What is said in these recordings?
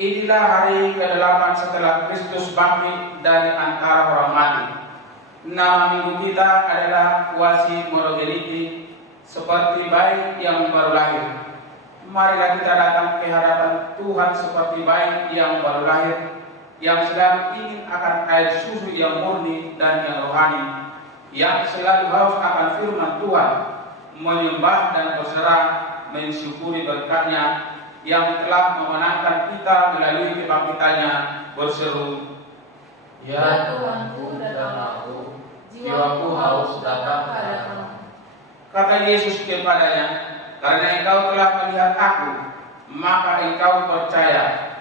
Inilah hari ke-8 setelah Kristus bangkit dari antara orang mati. Nama minggu kita adalah Quasi Monogeniti, seperti bayi yang baru lahir. Marilah kita datang ke hadapan Tuhan seperti bayi yang baru lahir, yang selalu ingin akan air susu yang murni dan yang rohani, yang selalu haus akan firman Tuhan, menyembah dan berserah, mensyukuri berkat-Nya yang telah memenangkan kita melalui kebangkitannya, berseru, Ya Tuhanku dan Allahku, jiwaku haus datang kepadamu. Kata Yesus kepadanya, karena engkau telah melihat aku, maka engkau percaya.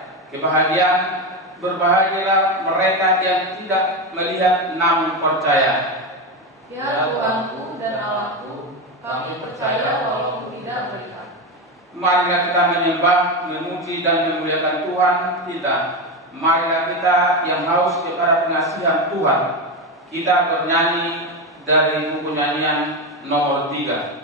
Berbahagialah mereka yang tidak melihat namun percaya. Ya Tuhanku dan Allahku, kami percaya walaupun tidak melihat. Marilah kita menyembah, memuji dan memuliakan Tuhan kita. Marilah kita yang haus kepada pengasihan Tuhan, kita bernyanyi dari buku nyanyian nomor 3.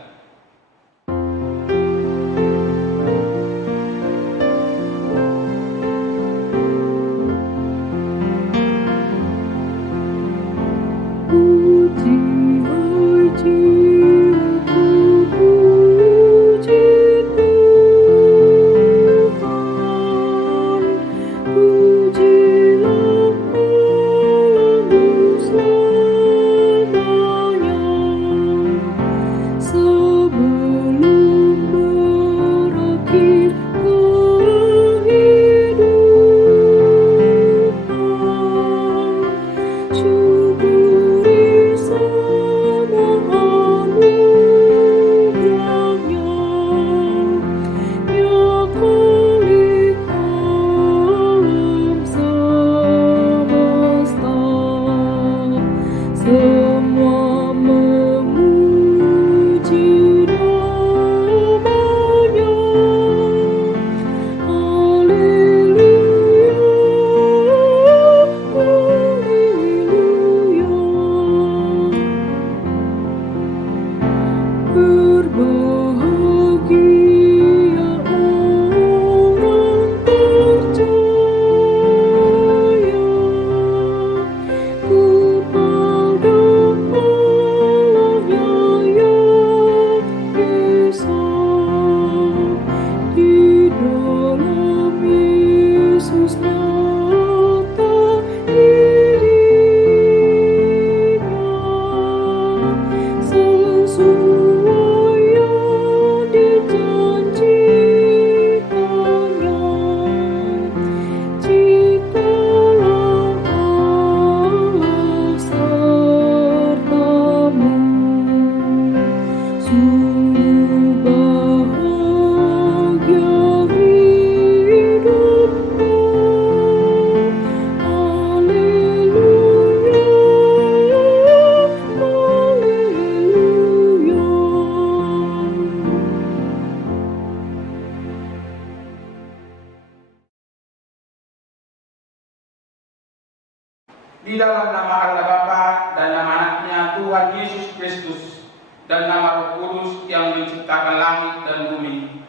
Di dalam nama Allah Bapa dan nama Anaknya Tuhan Yesus Kristus dan nama Roh Kudus yang menciptakan langit dan bumi.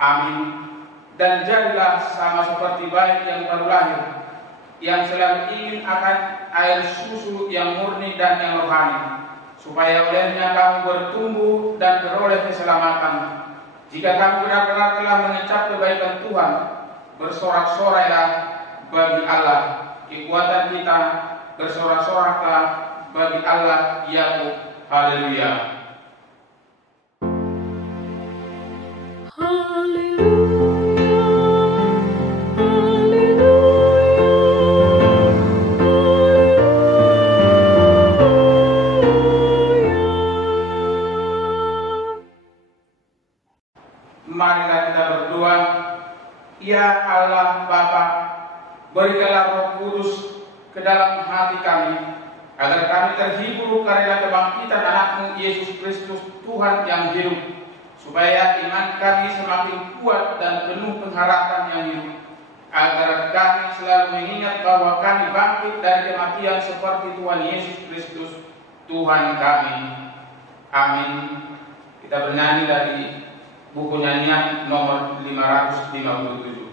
Amin. Dan jadilah sama seperti bayi yang baru lahir, yang selalu ingin akan air susu yang murni dan yang rohani, supaya olehnya kamu bertumbuh dan beroleh keselamatan. Jika kamu benar-benar telah mengecap kebaikan Tuhan, bersorak-sorailah bagi Allah kekuatan kita, bersorak-soraklah bagi Allah Yakub. Haleluya. Marilah kita berdoa. Ya Allah Bapa, berikanlah Roh Kudus ke dalam hati kami, agar kami terhibur karena kebangkitan Anakmu Yesus Kristus Tuhan yang hidup, supaya iman kami semakin kuat dan penuh pengharapan yang hidup, agar kami selalu mengingat bahwa kami bangkit dari kematian seperti Tuhan Yesus Kristus Tuhan kami. Amin. Kita bernyanyi dari buku nyanyian nomor 557.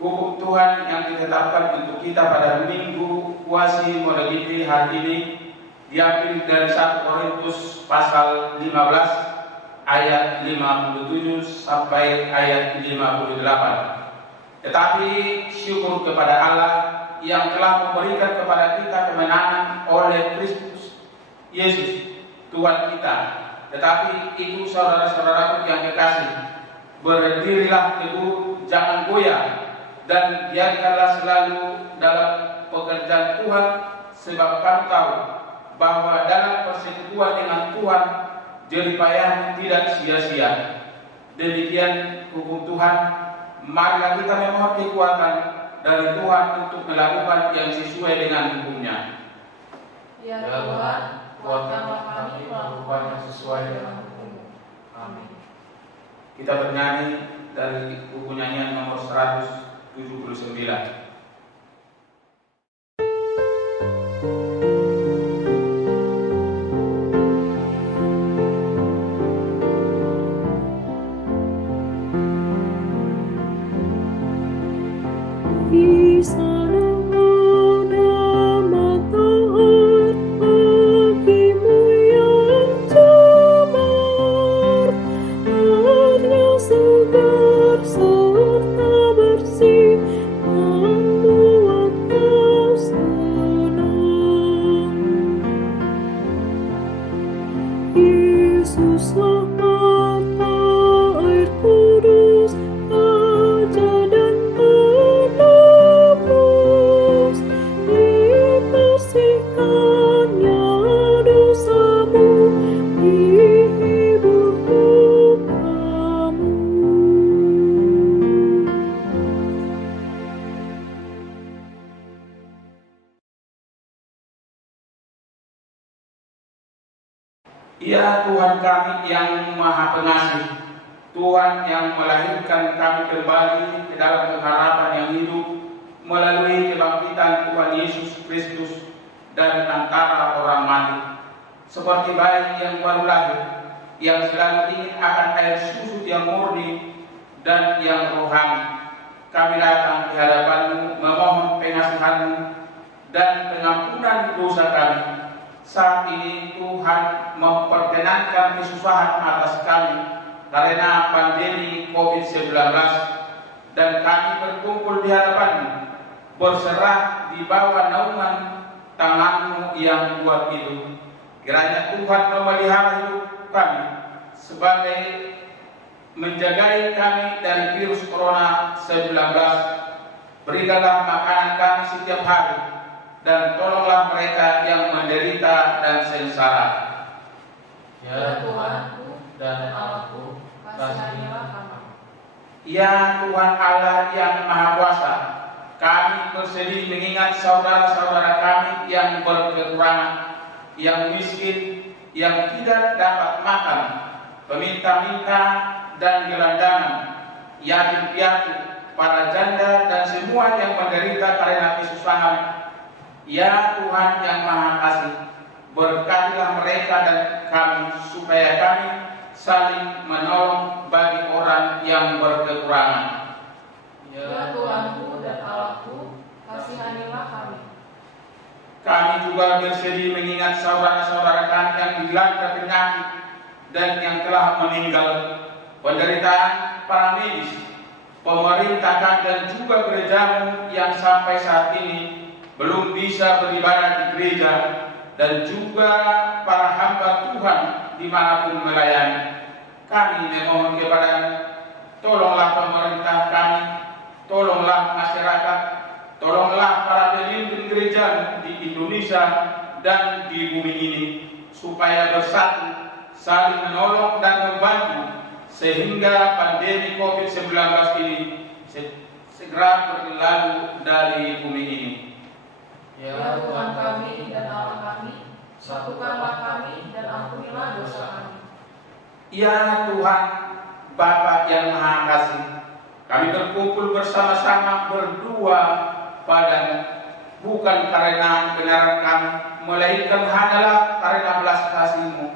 Hukum Tuhan yang ditetapkan untuk kita pada Minggu Puasi Molekiti hari ini diambil dari 1 Korintus pasal 15 ayat 57 sampai ayat 58. Tetapi syukur kepada Allah yang telah memberikan kepada kita kemenangan oleh Kristus Yesus Tuhan kita. Tetapi itu saudara-saudaraku yang kekasih, berdirilah teguh, jangan goyah, dan biarkanlah selalu dalam pekerjaan Tuhan, sebab kamu tahu bahwa dalam persekutuan dengan Tuhan jeripayah tidak sia-sia. Demikian hukum Tuhan. Marilah kita memohon kekuatan dari Tuhan untuk melakukan yang sesuai dengan hukumnya. Ya Tuhan, kuatkanlah kami melakukan yang sesuai dengan hukum. Amin. Kita bernyanyi dari buku nyanyian nomor 179. Ya Tuhan kami yang Maha Pengasih, Tuhan yang melahirkan kami kembali ke dalam pengharapan yang hidup melalui kebangkitan Tuhan Yesus Kristus dari antara orang mati. Seperti bayi yang baru lahir, yang selalu ingin akan air susu yang murni dan yang rohani, kami datang di hadapan-Mu memohon pengasihan-Mu dan pengampunan dosa kami. Saat ini Tuhan memperkenankan kesusahan atas kami karena pandemi COVID-19, dan kami berkumpul di hadapan-Mu, berserah di bawah naungan tangan-Mu yang kuat itu. Kiranya Tuhan memelihara hidup kami sebagai menjagai kami dari virus Corona 19. Berikanlah makanan kami setiap hari, dan tolonglah mereka yang menderita dan sengsara. Ya Tuhanku dan Allahku, kasihanilah kami. Ya Tuhan Allah yang Maha Kuasa, kami bersedih mengingat saudara-saudara kami yang berkekurangan, yang miskin, yang tidak dapat makan, peminta-minta dan gelandangan, yatim piatu, para janda, dan semua yang menderita karena kesusahan. Ya Tuhan yang Maha Kasih, berkatilah mereka dan kami, supaya kami saling menolong bagi orang yang berkekurangan. Ya Tuhanku dan Allahku, kasihanilah kami. Kami juga bersedih mengingat saudara-saudara kami yang dilanda penyakit dan yang telah meninggal, penderitaan para medis, pemerintah dan juga gereja-Mu yang sampai saat ini belum bisa beribadah di gereja, dan juga para hamba Tuhan dimanapun melayani. Kami memohon kepada-Mu, tolonglah pemerintah kami, tolonglah masyarakat, tolonglah para pemimpin gereja di Indonesia dan di bumi ini, supaya bersatu, saling menolong dan membantu, sehingga pandemi COVID-19 ini segera berlalu dari bumi ini. Ya Tuhan kami dan Allah kami, satukanlah kami dan ampunilah dosa kami. Ya Tuhan, Bapa yang Maha Kasih, kami berkumpul bersama-sama berdua pada-Mu, bukan karena kebenaran kami, melainkan hanyalah karena belas kasih-Mu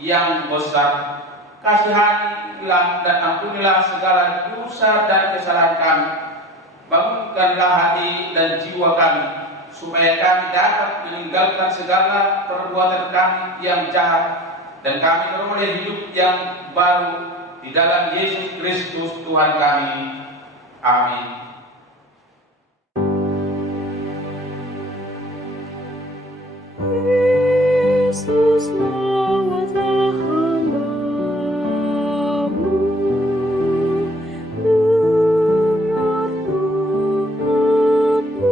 yang besar. Kasihanilah dan ampunilah segala dosa dan kesalahan kami, Bangunkanlah hati dan jiwa kami, supaya kami dapat meninggalkan segala perbuatan kami yang jahat, dan kami beroleh hidup yang baru di dalam Yesus Kristus Tuhan kami. Amin. Yesus, lawatlah hamba-Mu, dengar doaku.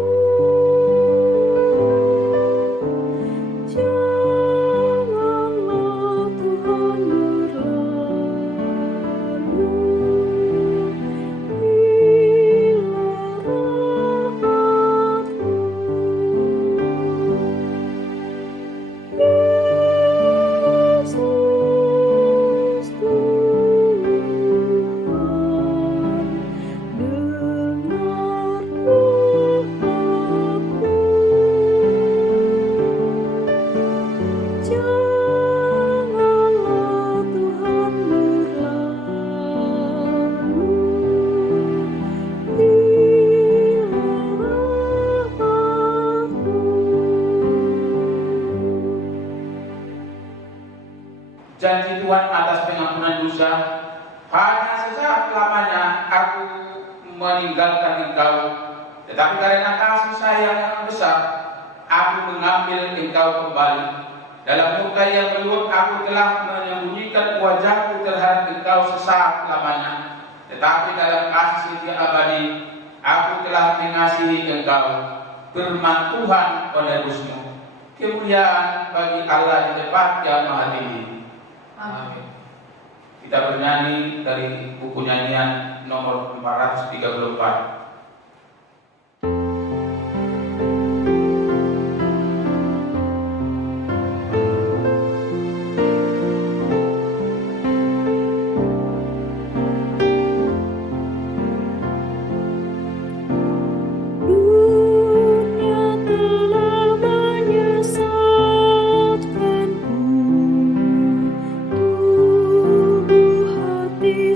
Janganlah Tuhan berlalu, Janji Tuhan atas pengampunan dosa, hanya sesaat lamanya aku meninggalkan engkau, tetapi karena kasih sayang yang besar, aku mengambil engkau kembali. Dalam murka yang meluap aku telah menyembunyikan wajahku terhadap engkau sesaat lamanya, tetapi dalam kasih setia abadi, aku telah mengasihi engkau. Firman Tuhan penerusmu. Kemuliaan bagi Allah di tempat yang maha tinggi. Amin. Kita bernyanyi dari buku nyanyian nomor 434.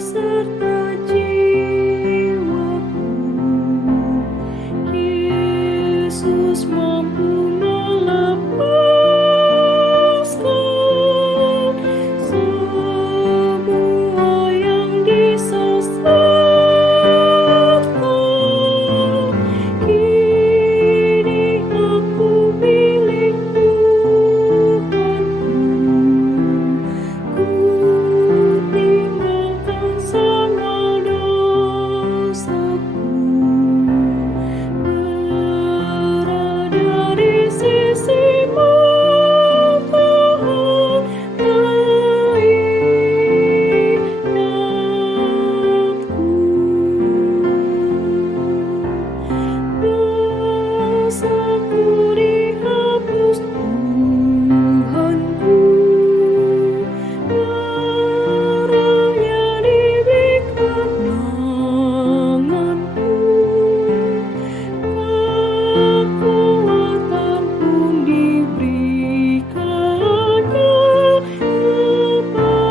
Serta jiwaku, Yesus mampu melepaskan semua yang disesatkan. Kini aku milik Tuhanku, ku tinggalkan semua dosaku, berada di sisi-Mu, Tuhan, dosaku dihapus Tuhanku, darahnya diberikan tanganku, kekuatan pun diberikannya kepadaku.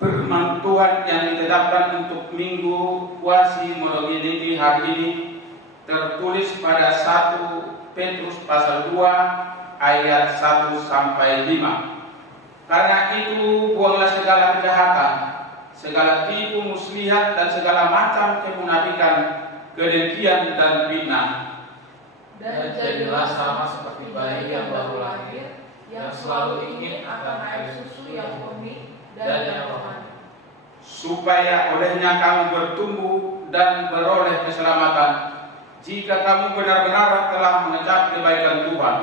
Firman Tuhan yang ditetapkan untuk Minggu Puasi Monogenipi hari ini tertulis pada 1 Petrus pasal 2 ayat 1 sampai 5. Karena itu buanglah segala kejahatan, segala tipu muslihat dan segala macam kemunafikan, kedengkian dan fitnah. Dan jadilah sama seperti bayi yang baru lahir, yang selalu ingin akan air susu yang murni dan yang rohani, Supaya olehnya kamu bertumbuh dan beroleh keselamatan, jika kamu benar-benar telah mengecap kebaikan Tuhan.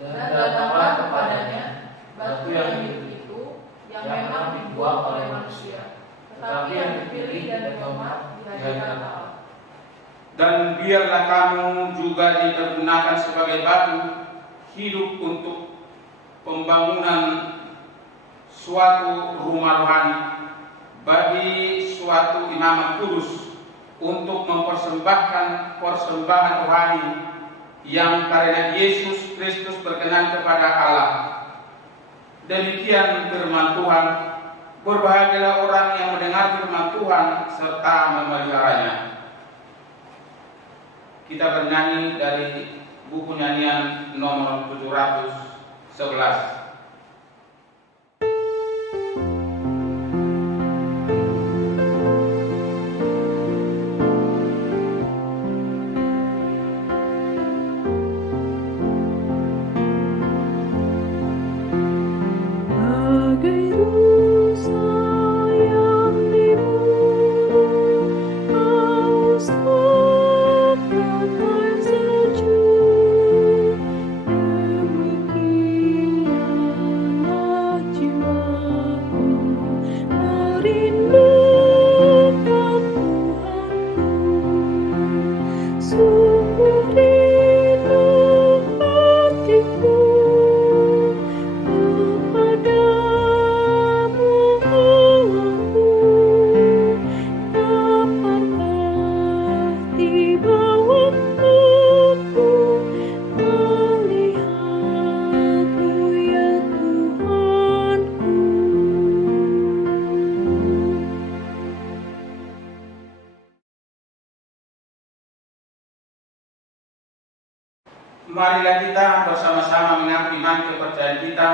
dan datanglah kepadanya batu yang hidup itu, yang memang dibuang oleh manusia, tetapi yang dipilih dan dihormat di hadirat Allah. Dan biarlah kamu juga dipergunakan sebagai batu hidup untuk pembangunan suatu rumah rohani bagi suatu imamat kudus untuk mempersembahkan persembahan rohani yang karena Yesus Kristus berkenan kepada Allah. Demikian firman Tuhan. Berbahagialah orang yang mendengar firman Tuhan serta memeliharanya. Kita bernyanyi dari buku nyanyian nomor 711. Marilah kita bersama-sama mengaku iman kepercayaan kita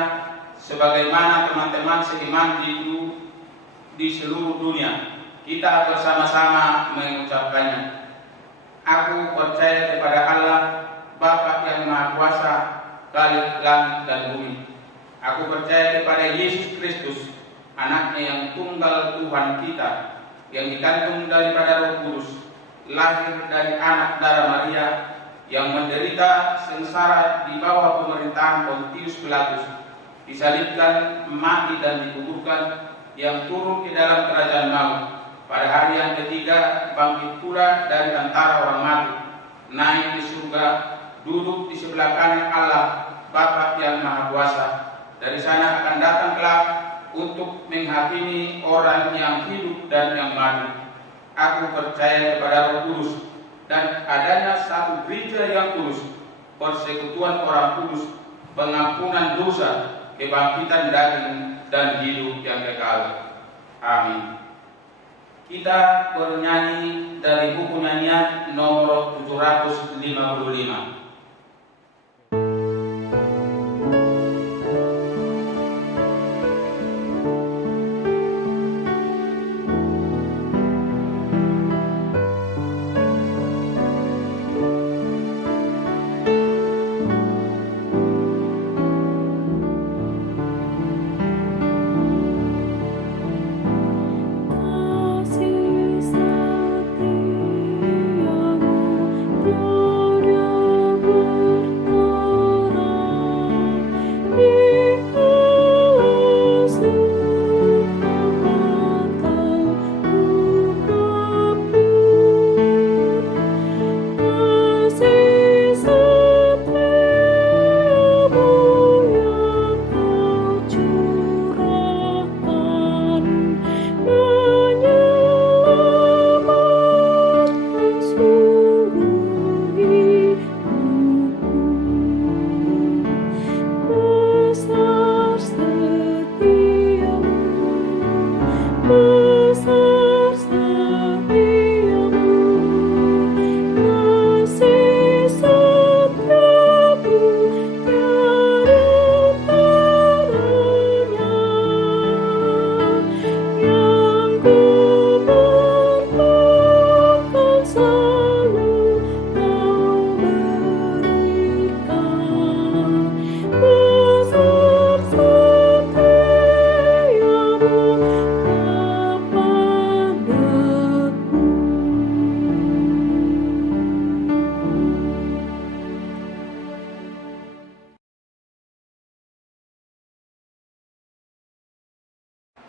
sebagaimana teman-teman seiman di seluruh dunia. Kita bersama-sama mengucapkannya. Aku percaya kepada Allah, Bapa yang Maha Kuasa, Khalik langit dan bumi. Aku percaya kepada Yesus Kristus, Anaknya yang tunggal Tuhan kita, yang dikandung daripada Roh Kudus, lahir dari anak darah Maria, yang menderita sengsara di bawah pemerintahan Pontius Pilatus, disalibkan, mati dan dikuburkan, yang turun ke dalam kerajaan maut, pada hari yang ketiga bangkit pula dari antara orang mati, naik di surga, duduk di sebelah kanan Allah Bapa yang Maha Kuasa. Dari sana akan datang kelak untuk menghakimi orang yang hidup dan yang mati. Aku percaya kepada Roh Kudus dan adanya satu gereja yang kudus, persekutuan orang kudus, pengampunan dosa, kebangkitan daging, dan hidup yang kekal. Amin. Kita bernyanyi dari buku nyanyian nomor 755.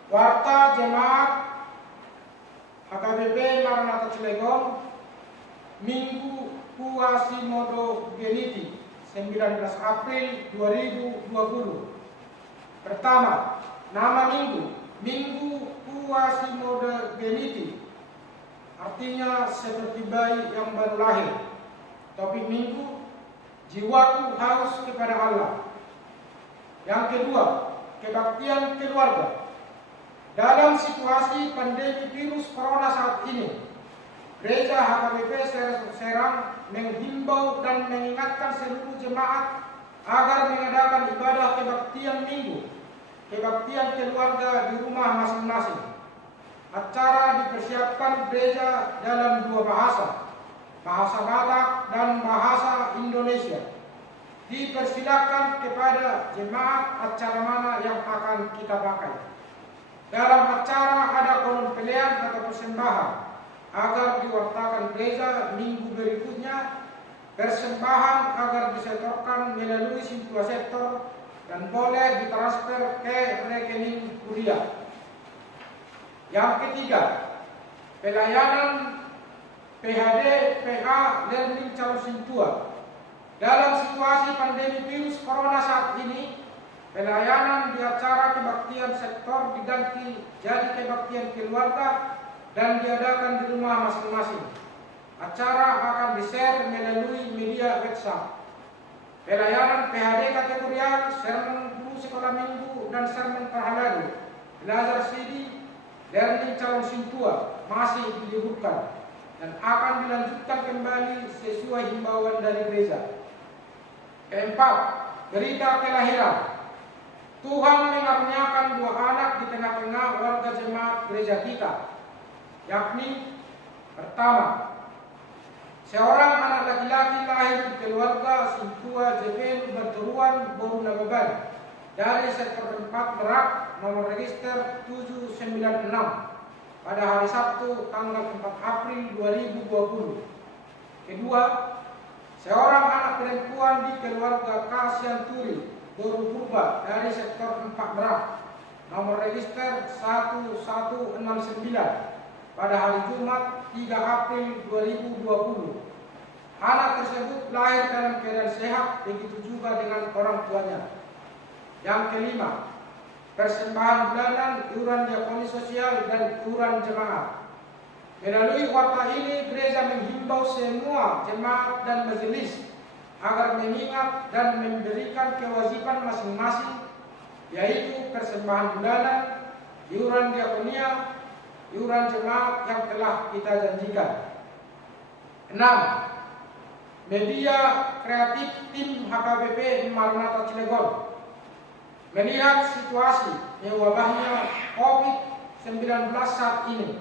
Warta Jemaat HKBP Maranatha Cilegon, Minggu Quasimodo Geniti 19 April 2020. Pertama, nama minggu, Minggu Quasimodo Geniti. artinya seperti bayi yang baru lahir. Topik minggu, jiwaku haus kepada Allah. Yang kedua, kebaktian keluarga. Dalam situasi pandemi virus corona saat ini, Gereja HKBP Serang menghimbau dan mengingatkan seluruh jemaat agar mengadakan ibadah kebaktian minggu, kebaktian keluarga di rumah masing-masing. Acara dipersiapkan gereja dalam dua bahasa, bahasa Batak dan bahasa Indonesia. Dipersilakan kepada jemaat acara mana yang akan kita pakai. Dalam acara ada kolom pilihan atau persembahan agar diwartakan gereja minggu berikutnya. Persembahan agar disetorkan melalui Sintua Sektor dan boleh ditransfer ke rekening kuliah. Yang ketiga, pelayanan PHD PA Learning Calon Sintua. Dalam situasi pandemi virus corona saat ini, pelayanan di acara kebaktian sektor diganti jadi kebaktian keluarga dan diadakan di rumah masing-masing. Acara akan di-share melalui media WhatsApp. Pelayanan PHD kategorial, sermon guru sekolah minggu dan sermon terhaladu, belajar CD, learning calon Sintua masih diliburkan dan akan dilanjutkan kembali sesuai himbauan dari gereja. Keempat, berita kelahiran. Tuhan mengaruniakan dua anak di tengah-tengah warga jemaat gereja kita, yakni pertama, seorang anak laki-laki lahir di keluarga Sintua JPN Berturuan Boru Nababan dari sektor 4 Merak, nomor register 796 pada hari Sabtu tanggal 4 April 2020. Kedua, seorang anak perempuan di keluarga Kasianturi Boru Purba dari sektor 4 Merak, nomor register 1169 pada hari Jumat 3 April 2020. Anak tersebut lahir dalam keadaan sehat, begitu juga dengan orang tuanya. Yang kelima, persembahan bulanan, iuran diakoni sosial dan iuran jemaat. Melalui warta ini, gereja menghimbau semua jemaat dan majelis agar mengingat dan memberikan kewajiban masing-masing, yaitu persembahan bulanan, iuran diakonia, iuran jemaat yang telah kita janjikan. 6. Media kreatif tim HKBP Maranatha Cilegon. Melihat situasi wabahnya COVID-19 saat ini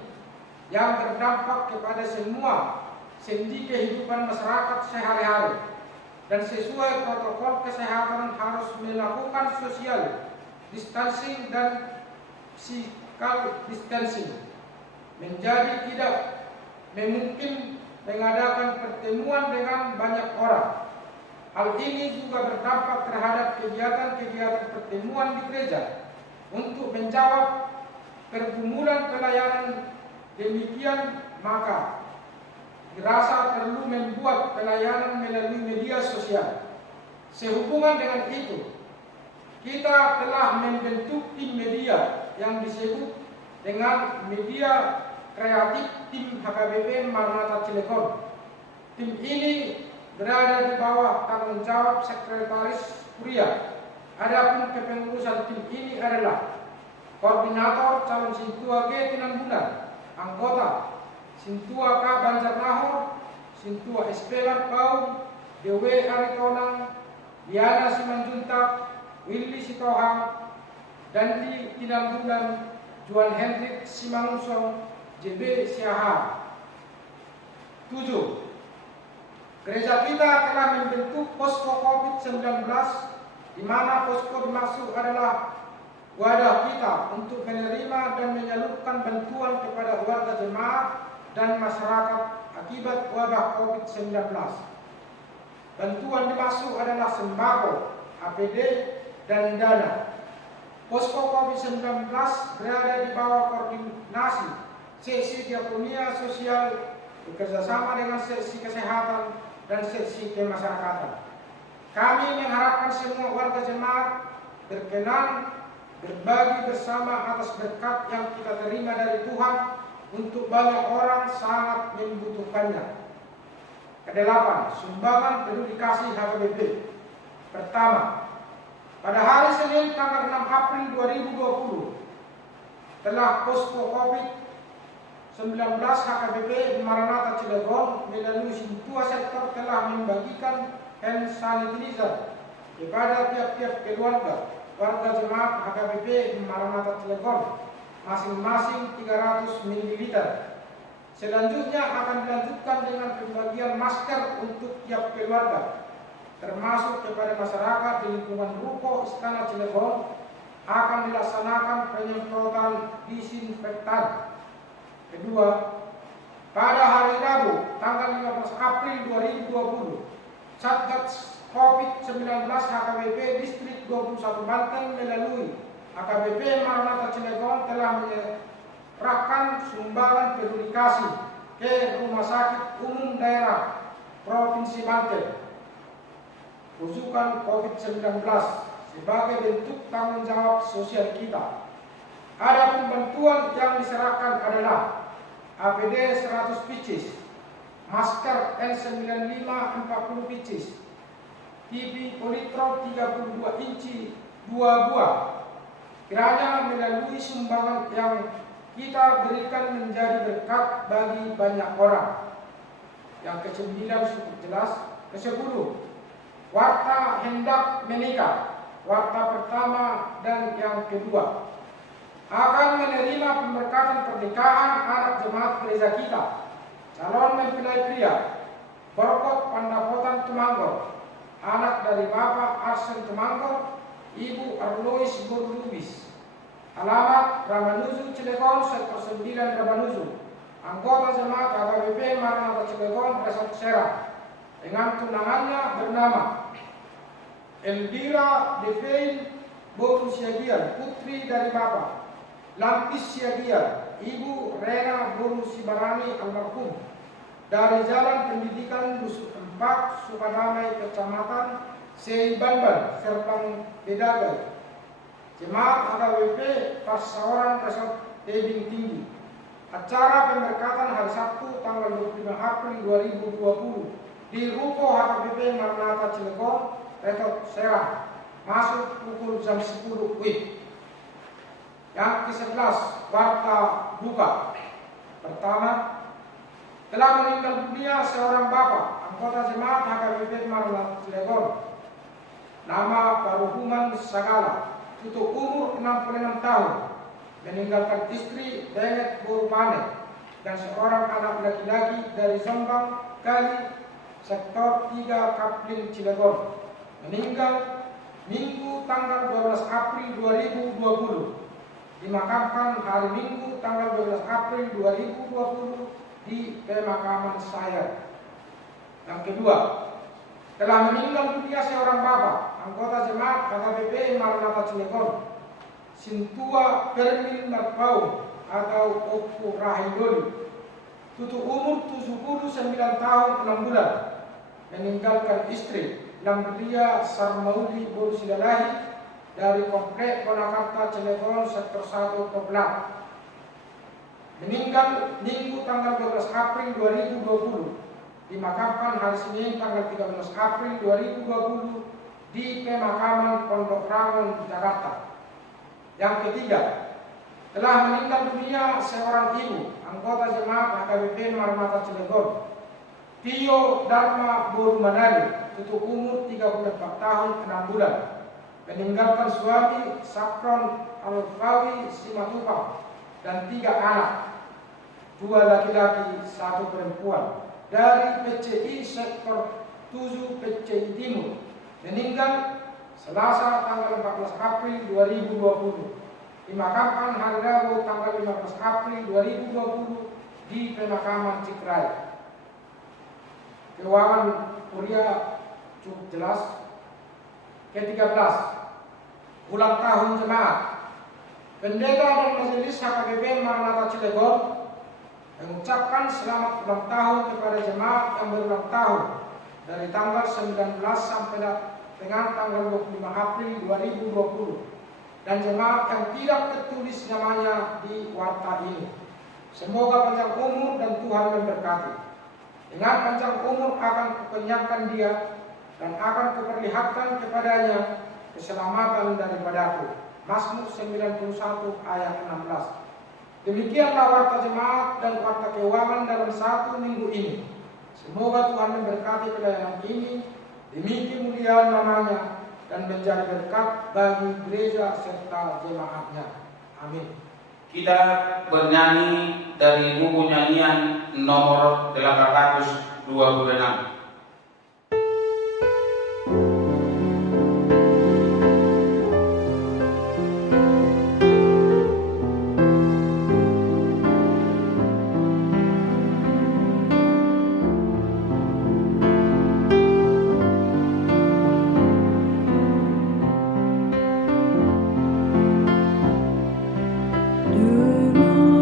yang berdampak kepada semua sendi kehidupan masyarakat sehari-hari, dan sesuai protokol kesehatan harus melakukan social distancing dan physical distancing, menjadi tidak memungkinkan mengadakan pertemuan dengan banyak orang. Hal ini juga berdampak terhadap kegiatan-kegiatan pertemuan di gereja. Untuk menjawab pergumulan pelayanan demikian, maka dirasa perlu membuat pelayanan melalui media sosial. Sehubungan dengan itu, kita telah membentuk tim media yang disebut dengan media kreatif tim HKBP Maranatha Cilegon. Tim ini berada di bawah tanggung jawab sekretaris kuliah. Adapun kepengurusan tim ini adalah koordinator calon Sintua G Tinambunan, anggota Sintua K Banjarnahor, Sintua SP Larpau, Dewe Aritonang, Diana Simanjuntak, Willy Sitohang, Dandi Tinambunan, Juan Hendrik Simangunsong, JB Siaha. 7. Gereja kita telah membentuk posko COVID-19, di mana posko dimaksud adalah wadah kita untuk menerima dan menyalurkan bantuan kepada warga jemaat dan masyarakat akibat wabah COVID-19. Bantuan dimaksud adalah sembako, APD, dan dana. Posko COVID-19 berada di bawah koordinasi seksi diakonia sosial bekerjasama dengan seksi kesehatan dan seksi kemasyarakatan. Kami mengharapkan semua warga jemaat berkenan berbagi bersama atas berkat yang kita terima dari Tuhan untuk banyak orang sangat membutuhkannya. Kedelapan, sumbangan peduli kasih HKBP. Pertama, pada hari Senin tanggal 6 April 2020 telah posko COVID-19 HKBP Maranatha Cilegon melalui Sintua Sektor telah membagikan hand sanitizer kepada tiap-tiap keluarga warga jemaat HKBP Maranatha Cilegon masing-masing 300 ml. Selanjutnya akan dilanjutkan dengan pembagian masker untuk tiap keluarga, termasuk kepada masyarakat di lingkungan ruko Istana Cilegon. Akan dilaksanakan penyemprotan disinfektan. Kedua, pada hari Rabu tanggal 15 April 2020, Satgas COVID-19 HKBP Distrik 21 Banten melalui HKBP Maranatha Cilegon telah menyerahkan sumbangan peduli kasih ke Rumah Sakit Umum Daerah Provinsi Banten rujukan COVID-19 sebagai bentuk tanggung jawab sosial kita. Adapun bantuan yang diserahkan adalah APD 100 pieces, masker N95 40 pieces, TV Politron 32 inci 2 buah. Kiranya melalui sumbangan yang kita berikan menjadi berkat bagi banyak orang. Yang ke-9 cukup jelas. Ke-10, warta hendak menikah. Warta pertama dan yang kedua akan menerima pemberkatan pernikahan anak jemaat gereja kita, calon mempelai pria Berkot Pandapotan Tumanggor, anak dari Bapak Arsen Tumanggor, Ibu Arlois Borlubis, alamat Ramanuzu Cilegon, Sektor 9 Ramanuzu, anggota jemaat HKBP Maranatha Cilegon, Resort Serang, dengan tunangannya bernama Elvira Devein Boru Siagian, putri dari Bapak Lampis Siagian, Ibu Rena Boru Sibarani almarhum, dari Jalan Pendidikan Dusun 4 Sukadamai, Kecamatan Seibanban, Serpang Bedagai, jemaat HKBP Pasawaran Resort Tebing Tinggi. Acara pemberkatan hari Sabtu tanggal 25 April 2020 di Ruko HKBP Maranatha Cilegon, Resort Serang, masuk pukul jam 10 WIB. Yang ke-11, warta duka. Pertama, telah meninggal dunia seorang bapak anggota jemaat HKBP Maranatha Cilegon, nama Paruhuman Sagala, tutup umur 66 tahun, meninggalkan istri Denet Borupane dan seorang anak laki-laki dari Jombang Kali, Sektor 3 Kaplin Cilegon, meninggal Minggu tanggal 12 April 2020, dimakamkan hari Minggu tanggal 12 April 2020 di pemakaman Sayar. Yang kedua, telah meninggal dunia seorang bapak anggota jemaat HKBP Maranatha Cilegon, Sintua Permin Marpau atau Opu Rahindoli, tutup umur 79 tahun 6 bulan, meninggalkan istri Lambria Sarmaudi Borsilalahi dari Komplek Purwakarta Cilegon, Sektor 1 Koblat, meninggal Minggu tanggal 12 April 2020, dimakamkan hari Senin tanggal 13 April 2020 di pemakaman Pondok Rangon, Jakarta. Yang ketiga, telah meninggal dunia seorang ibu anggota jemaat HKBP Maranatha Cilegon, Tio Dharma Borumanali, tutup umur 34 tahun 6 bulan, meninggalkan suami Sakron Alfawi Simatupang dan 3 anak, 2 laki-laki 1 perempuan, dari PCI Sektor 7 PCI Timur, meninggal Selasa tanggal 14 April 2020, dimakamkan hari Rabu tanggal 15 April 2020 di pemakaman Cikrai. Keuangan kuliah cukup jelas. Ke-13, ulang tahun jemaat. Pendeta dan Majelis HKBP Maranatha Cilegon mengucapkan selamat ulang tahun kepada jemaat yang berulang tahun dari tanggal 19 sampai dengan tanggal 25 April 2020 dan jemaat yang tidak tertulis namanya di warta ini. Semoga panjang umur dan Tuhan memberkati. Dengan panjang umur akan kukenyangkan dia dan akan kuperlihatkan kepadanya keselamatan daripadaku. Mazmur 91 ayat 16. Demikianlah warta jemaat dan warta keuangan dalam satu minggu ini. Semoga Tuhan memberkati pelayanan ini demi kemuliaan namanya dan menjadi berkat bagi gereja serta jemaatnya. Amin. Kita bernyanyi dari buku nyanyian nomor 826. Dengan firman-Mu penuhi hatiku. Dengan firman-Mu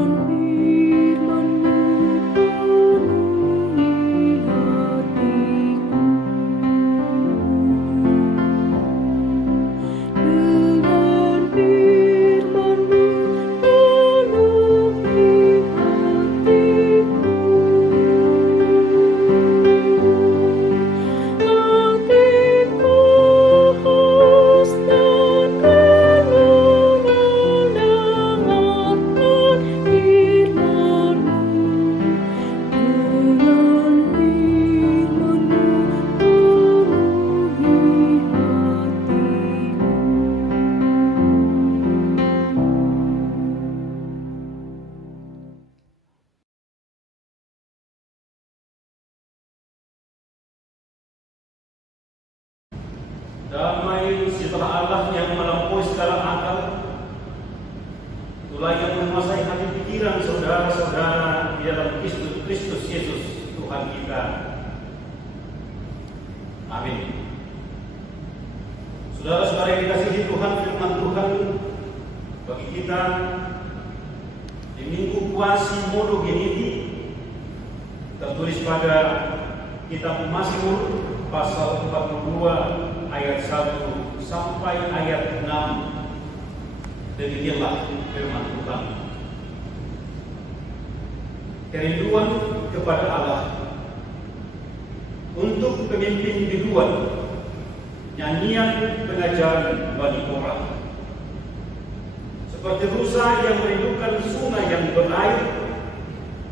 penuhi hatiku. Hatiku haus dan rela mendengarkan firman-Mu. Dengan firman-Mu penuhi hatiku. Damai sejahtera Allah yang melampaui segala akal, itulah yang menguasai hati pikiran saudara-saudara di dalam Kristus Yesus Tuhan kita. Amin. Saudara-saudara yang dikasihi Tuhan, firman Tuhan bagi kita di Minggu Quasimodo ini tertulis pada kitab Mazmur pasal 42 ayat 1 sampai ayat 6. Demikianlah firman Tuhan. Kerinduan kepada Allah untuk pemimpin biduan, nyanyian pengajaran bagi orang. Seperti rusa yang merindukan sungai yang berair,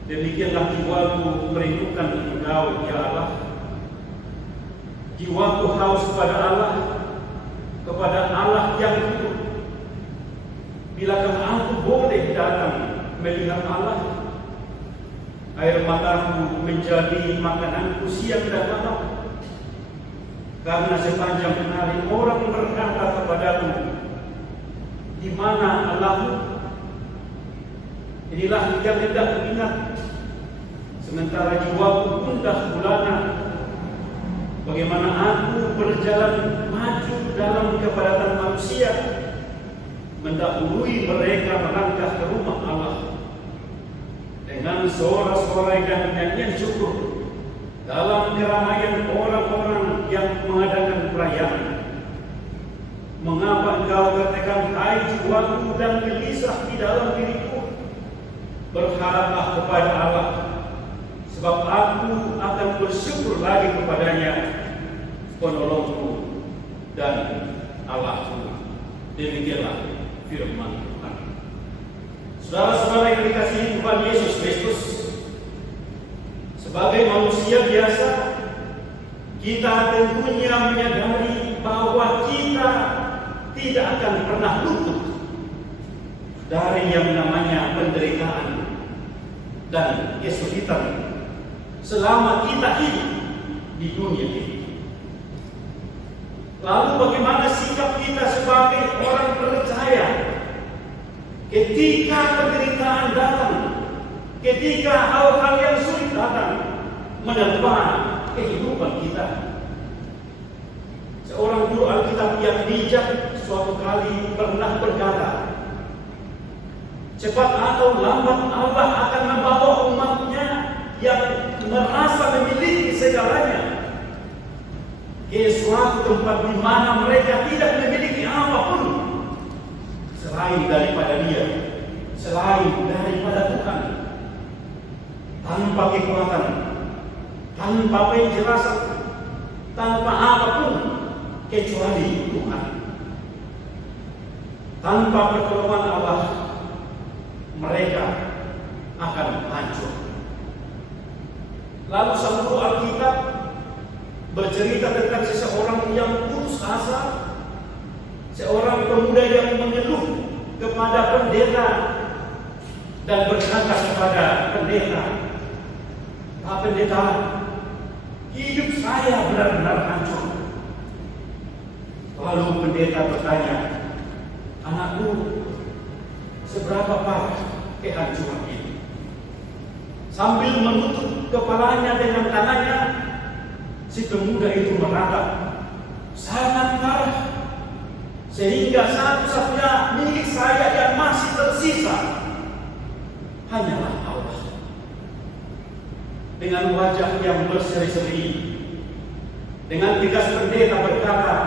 demikianlah jiwaku merindukan Engkau, ya Allah. Jiwaku haus kepada Allah yang hidup. Bilakah aku boleh datang melihat Allah? Air mataku menjadi makananku siang dan malam. Karena sepanjang hari orang berkata kepadaku, di mana Allahmu? Inilah yang hendak kuingat. Sementara jiwaku gundah gulana. Bagaimana aku berjalan maju dalam kepadatan manusia, mendahului mereka melangkah ke rumah Allah dengan sorak-sorai dan nyanyian syukur dalam keramaian orang-orang yang mengadakan perayaan. Mengapa engkau katakan, hai jiwaku, dan gelisah di dalam diriku? Berharaplah kepada Allah, sebab aku akan bersyukur lagi kepadanya, penolongku dan Allahku. Demikianlah firman Tuhan. Saudara-saudara yang dikasihi Tuhan Yesus Kristus, sebagai manusia biasa, kita tentunya menyadari bahwa kita tidak akan pernah luput dari yang namanya penderitaan dan kesulitan selama kita hidup di dunia ini. Lalu bagaimana sikap kita sebagai orang percaya ketika penderitaan datang, ketika hal-hal yang sulit datang menerpa kehidupan kita? Seorang guru Alkitab yang bijak suatu kali pernah berkata, cepat atau lambat Allah akan membawa umatnya yang merasa memiliki segalanya ke suatu tempat di mana mereka tidak memiliki apapun selain daripada Dia, selain daripada Tuhan. tanpa kekuatan, tanpa penjelasan, tanpa apapun kecuali Tuhan. Tanpa pertolongan Allah, mereka akan hancur. Lalu seluruh Alkitab bercerita tentang seseorang yang putus asa, seorang pemuda yang mengeluh kepada pendeta dan berkata kepada pendeta, "Pak Pendeta, hidup saya benar-benar hancur." Lalu pendeta bertanya, "Anakku, seberapa parah kehancuran ini?" Sambil menutup kepalanya dengan tangannya, si pemuda itu menatap, "Sangat parah, sehingga satu-satunya milik saya yang masih tersisa hanyalah Allah." Dengan wajah yang berseri-seri, dengan tegas pendeta berkata,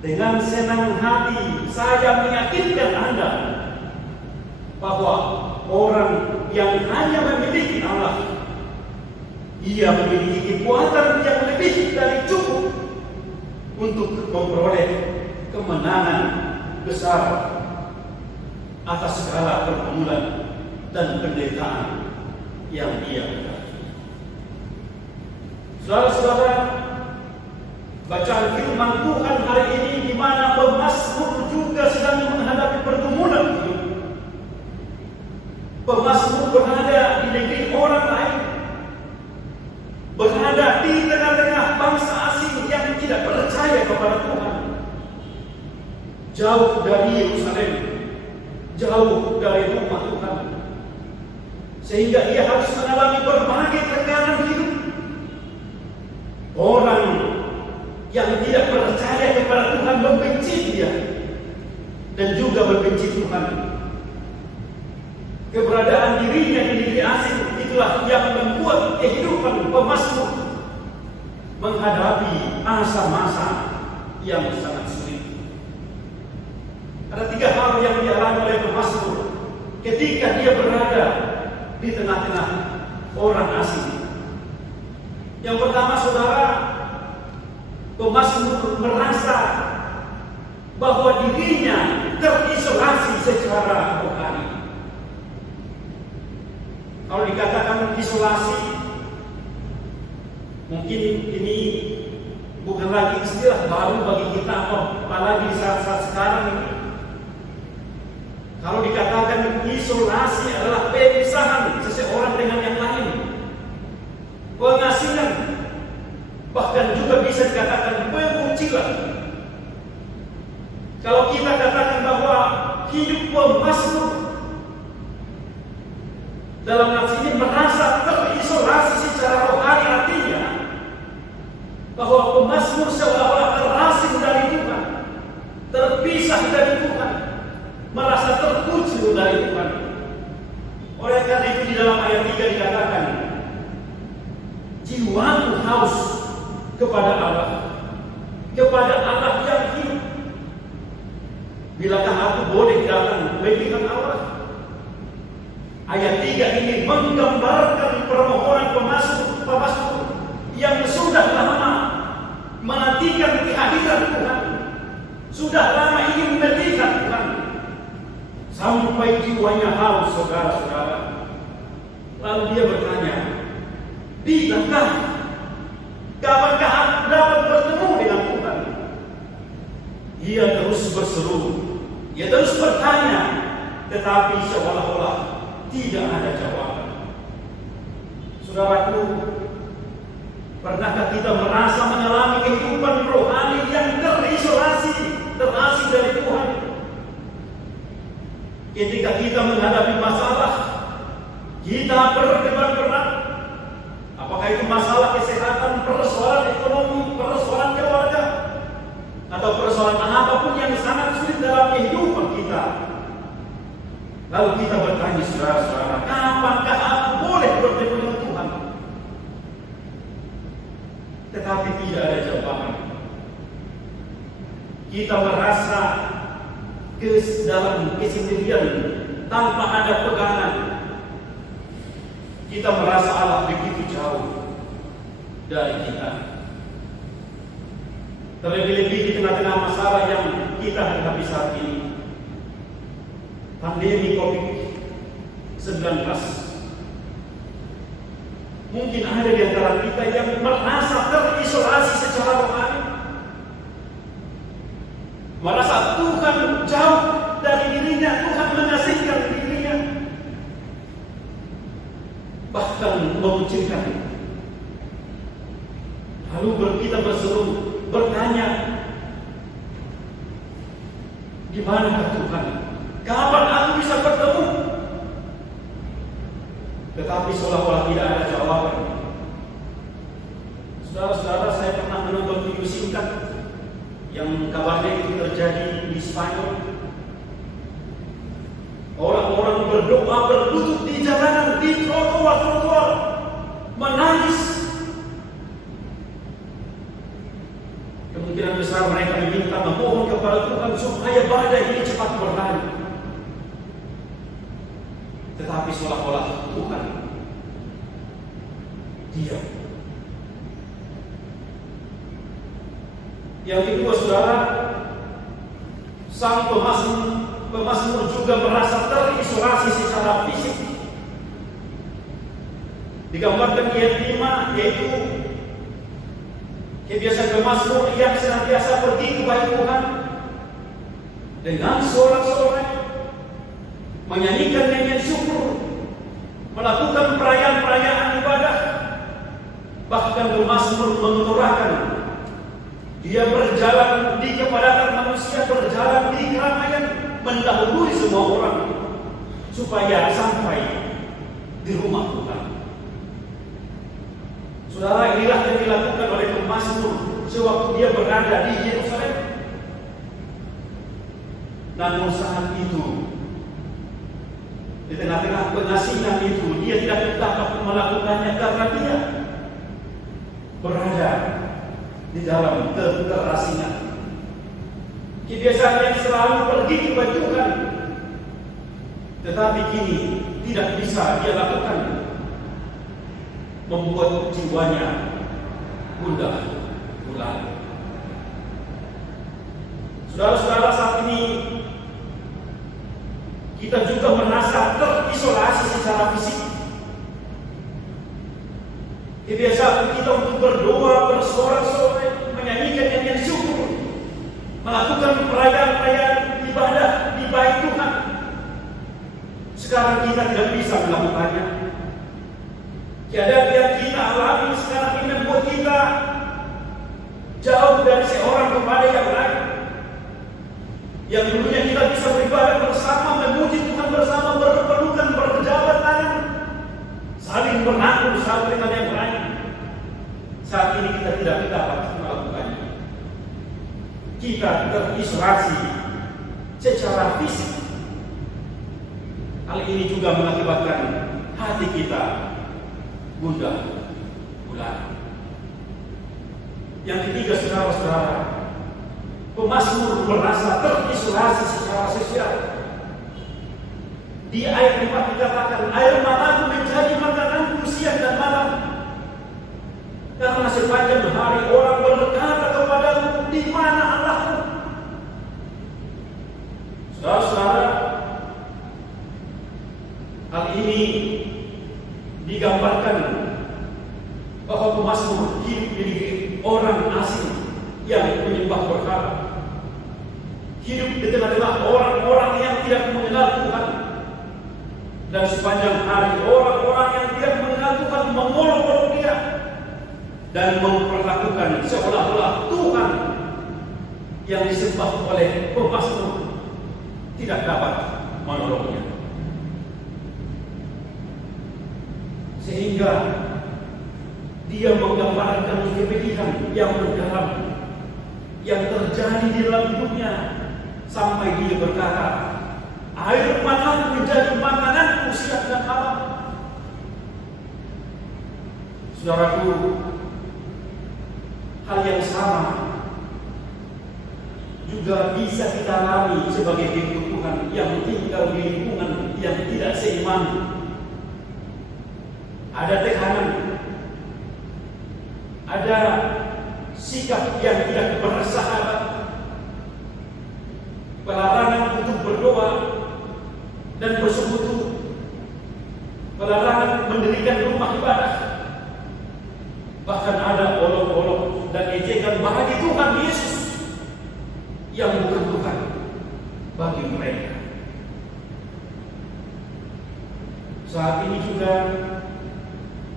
"Dengan senang hati saya meyakinkan Anda bahwa orang yang hanya memiliki Allah, ia memiliki kekuatan yang lebih dari cukup untuk memperoleh kemenangan besar atas segala pergumulan dan penderitaan yang ia hadapi." Saudara-saudara, bacaan firman Tuhan hari ini di mana pemazmur juga sedang menghadapi pergumulan hidup. Pemazmur berada di negeri orang lain, berada di tengah-tengah bangsa asing yang tidak percaya kepada Tuhan, jauh dari Yerusalem, jauh dari rumah Tuhan, sehingga ia harus mengalami berbagai tekanan hidup. Orang yang tidak percaya kepada Tuhan membenci dia dan juga membenci Tuhan. Keberadaan dirinya di negeri asing itulah yang membuat kehidupan pemazmur menghadapi masa-masa yang sangat sulit. Ada 3 hal yang dialami oleh pemazmur ketika dia berada di tengah-tengah orang asing. Yang pertama, saudara, pemazmur merasa bahwa dirinya terisolasi secara rohani. Kalau dikatakan isolasi, mungkin ini bukan lagi istilah baru bagi kita, apalagi saat-saat sekarang ini. Kalau dikatakan isolasi adalah pemisahan seseorang dengan yang lain, pengasingan, bahkan juga bisa dikatakan pengucilan. Kalau kita katakan bahwa hidup pemazmur dalam nafsu ini merasa terisolasi secara rohani, artinya bahwa pemazmur seolah-olah terasing dari Tuhan, terpisah dari Tuhan, merasa terkucil dari Tuhan. Oleh karena itu di dalam ayat 3 dikatakan, "Jiwaku haus kepada Allah, kepada Allah yang hidup. Bilakah aku boleh datang melihat Allah?" Ayat 3 ini menggambarkan permohonan pemazmur yang sudah lama menantikan kehadiran Tuhan, sudah lama ingin melihat Tuhan, sampai jiwanya haus, saudara-saudara. Lalu dia bertanya, "Bilakah, kapankah aku dapat bertemu dengan Tuhan?" Ia terus berseru, ia terus bertanya, tetapi seolah-olah tidak ada jawaban. Saudaraku, pernahkah kita merasa mengalami kehidupan rohani yang terisolasi, terasing dari Tuhan? Ketika kita menghadapi masalah, kita berdebat berat, apakah itu masalah kesehatan, persoalan ekonomi, persoalan keluarga, atau persoalan apapun yang sangat sulit dalam kehidupan kita. Lalu kita bertanya, saudara-saudara, kapankah aku boleh bertemu dengan Tuhan? Tetapi tidak ada jawaban. Kita merasa dalam kesendirian, tanpa ada pegangan. kita merasa Allah begitu jauh dari kita. Terlebih-lebih di tengah-tengah masalah yang kita hadapi saat ini, pandemi COVID-19. Mungkin ada di antara kita yang merasa terisolasi secara rohani, merasa Tuhan jauh dari dirinya, Tuhan mengasingkan dirinya, bahkan mengucilkan. Lalu kita berseru, bertanya, di mana Tuhan? Kapan aku bisa bertemu? Tetapi seolah-olah tidak ada jawaban. Saudara-saudara, saya pernah menonton video singkat yang kabarnya itu terjadi di Spanyol. Orang-orang berdoa berlutut di jalanan, di trotoar, menangis. Kemungkinan besar mereka meminta, memohon kepada Tuhan supaya badai ini cepat berlalu. Tetapi seolah-olah Tuhan diam. Yang kedua, saudara, sang pemazmur juga merasa terisolasi secara fisik. Digambarkan di ayat 5, yaitu kebiasaan pemazmur yang senantiasa pergi kepada Tuhan dengan sorak-sorai, menyanyikan nyanyian syukur, melakukan perayaan-perayaan ibadah. Bahkan pemazmur mengutarakan dia berjalan di kepadatan manusia, berjalan di keramaian, mendahului semua orang supaya sampai di rumah Tuhan. Saudara, inilah yang dilakukan oleh pemazmur sewaktu dia berada di Yerusalem. Namun saat itu, di tengah-tengah pengasingan itu, dia tidak dapat melakukannya karena dia berada di dalam keterasingan. Kebiasaan yang selalu pergi kepada Tuhan, tetapi kini tidak bisa dia lakukan, membuat jiwanya gundah gulana. Saudara-saudara, saat ini kita juga merasa terisolasi secara fisik. Kebiasaan kita untuk berdoa, bersorak-sorai, menyanyikan nyanyian syukur, melakukan perayaan-perayaan ibadah di bait Tuhan, sekarang kita tidak bisa melakukannya. Keadaan yang kita alami sekarang ini membuat kita jauh dari seorang kepada yang lain. Yang dulunya kita bisa beribadah bersama, memuji Tuhan bersama, berpelukan, berjabat tangan, saling mengaku satu dengan yang lain. Saat ini kita tidak dapat melakukannya. Kita terisolasi secara fisik. Hal ini juga mengakibatkan hati kita gundah gulana. Yang ketiga, saudara-saudara, pemazmur merasa terisolasi secara sosial. Di ayat 4 dikatakan, air mataku menjadi makananku siang dan malam, karena sepanjang hari orang berkata kepadaku, di mana Allahmu? Saudara-saudara, hal ini digambarkan bahwa pemazmur hidup di orang asing yang menyembah berhala, hidup di tengah-tengah orang-orang yang tidak mengenal Tuhan, dan sepanjang hari orang-orang yang tidak mengenal Tuhan mengolok-olok dia dan memperlakukan seolah-olah Tuhan yang disembah oleh pemazmur tidak dapat menolongnya. Sehingga dia menggambarkan kepedihan yang mendalam yang terjadi di dalam hidupnya, sampai dia berkata, air mataku menjadi makananku siang dan malam. Saudaraku, hal yang sama juga bisa kita alami sebagai pengikut Tuhan yang tinggal di lingkungan yang tidak seiman. ada tekanan, ada sikap yang tidak bersahabat, pelarangan untuk berdoa dan bersekutu, pelarangan mendirikan rumah ibadah, bahkan ada olok-olok dan ejekan bagi Tuhan Yesus yang bukan Tuhan bagi mereka. Saat ini juga